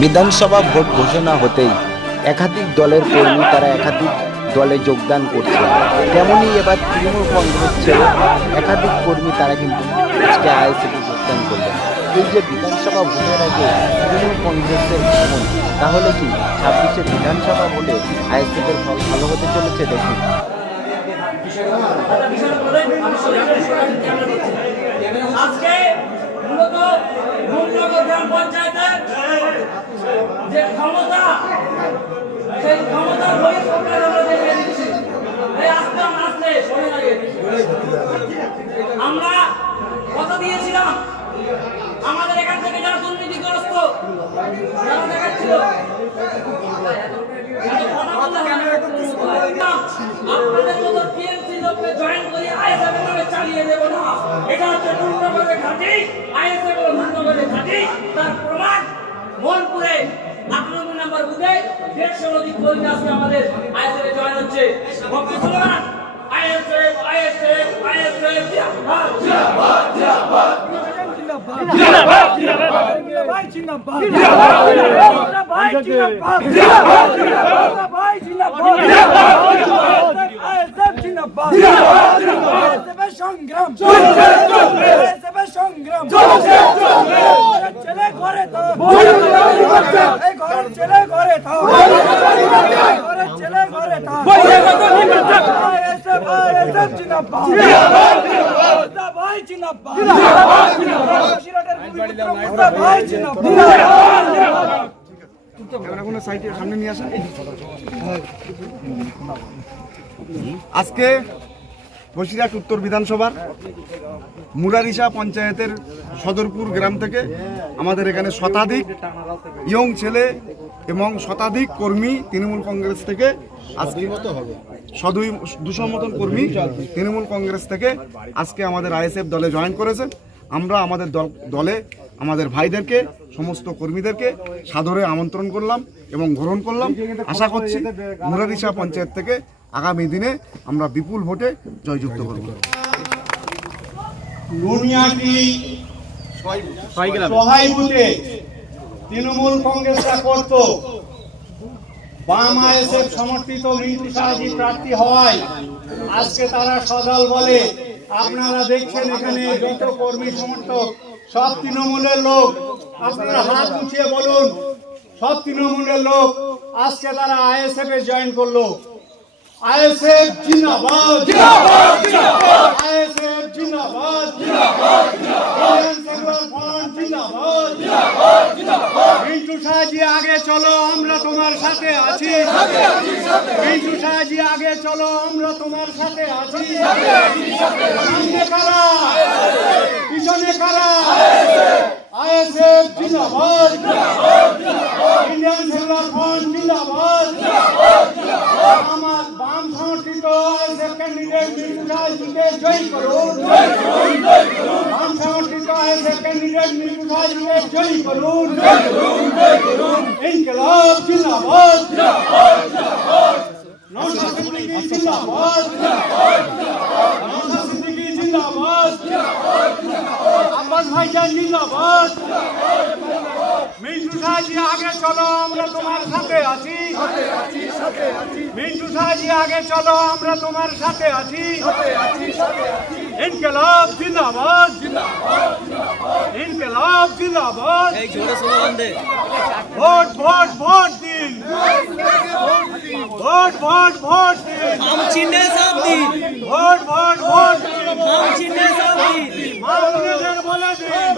বিধানসভা ভোট ঘোষণা হতেই একাধিক দলের কর্মী তারা একাধিক দলে যোগদান করছে। তেমনই এবার তৃণমূল কংগ্রেস ছেড়ে একাধিক কর্মী তারা কিন্তু আজকে আইএসএফে যোগদান করলেন। এই যে বিধানসভা ভোটের আগে তৃণমূল কংগ্রেসের ভ্রমণ, তাহলে কি 26শে বিধানসভা ভোটে আইএসএফের ফল ভালো হতে চলেছে? দেখুন। আজকে মূলত গ্রাম পঞ্চায়েতের যে ক্ষমতা, সেই ক্ষমতার বহিঃপ্রকাশ আমরা দেখে দিচ্ছি। এই আস্তে শোনে লাগে আমরা কথা দিয়েছিলাম, আমাদের এখান থেকে যারা দুর্নীতিগ্রস্ত যারা দেখাচ্ছিল আপনাদের মতো টিএমসি লোককে জয়েন করে আইএসএফ নামে চালিয়ে দেব না। এটা হচ্ছে পূর্ণভাবে ঘাঁটি, আইএসএফ পূর্ণভাবে ঘাঁটি। তার প্রমাণ মনপুরে 98 নম্বর বুথে 150 অধিক কর্মী আজকে আমাদের আইএসএফ জয়েন হচ্ছে। স্লোগান আইএসএফ আইএসএফ আইএসএফ জিন্দাবাদ জিন্দাবাদ জিন্দাবাদ জিন্দাবাদ জিন্দাবাদ জিন্দাবাদ সংগ্রাম সংগ্রাম ছেলে ঘরে ছেলে ঘরে ছেলে ঘরে আজকে বসিরহাট উত্তর বিধানসভার মুরারিশা পঞ্চায়েতের সদরপুর গ্রাম থেকে আমাদের এখানে শতাধিক ইয়ং ছেলে এবং শতাধিক কর্মী তৃণমূল কংগ্রেস থেকে আজকে 200 মতন কর্মী তৃণমূল কংগ্রেস থেকে আজকে আমাদের আইএসএফ দলে জয়েন করেছে। আমরা আমাদের দলে আমাদের ভাইদেরকে, সমস্ত কর্মীদেরকে সাদরে আমন্ত্রণ করলাম এবং গ্রহণ করলাম। আশা করছি মুরারিশা পঞ্চায়েত থেকে আগামী দিনে আমরা বিপুল ভোটে জয়যুক্ত করব। নুনিয়াটি সহায় বুথে তৃণমূল কংগ্রেসরা করত, বাম আইএসএফ সমর্থিত মিন্টু শাহজি প্রার্থী হওয়ায় আজকে তারা সদল বলে। আপনারা দেখছেন এখানে যত কর্মী সমর্থক সব তৃণমূলের লোক। আপনারা হাত উঠিয়ে বলুন, সব তৃণমূলের লোক আজকে তারা আইএসএফ এ জয়েন করলো। আইএসএফ জিন্দাবাদ জিন্দাবাদ জিন্দাবাদ আইএসএফ জিন্দাবাদ জিন্দাবাদ জিন্দাবাদ মিন্টু শাহজি আগে চলো, আমরা তোমার সাথে আছি। মিন্টু শাহজি আগে চলো, আমরা তোমার সাথে আছি। সামনে কারা, পিছনে কারা? আইএসএফ জিন্দাবাদ ইন্ডিয়ান সেকুলার ফ্রন্ট জিন্দাবাদ। আমার বাম সমর্থিত আইএসএফ ক্যান্ডিডেট মিন্টু শাহজিকে জয় করুন। বাম সমর্থিত আইএসএফ ক্যান্ডিডেট মিন্টু শাহজিকে জয় করুন। ইনকিলাব জিন্দাবাদ নওশাদ সিদ্দিকী জিন্দাবাদ নওশাদ সিদ্দিকী জিন্দাবাদ আব্বাস ভাইজান জিন্দাবাদ। মিন্টু শাহজি আগে চলো, আমরা তোমার সাথে আছি। মিন্টু শাহজি আগে চলো, আমরা তোমার সাথে আছি। ইনকিলাব জিন্দাবাদ ইনকিলাব জিন্দাবাদ। ভোট ভোট ভোট দিন, ভোট ভোট ভোট দিন, ভোট ভোট ভোট দিন, বলে দিন।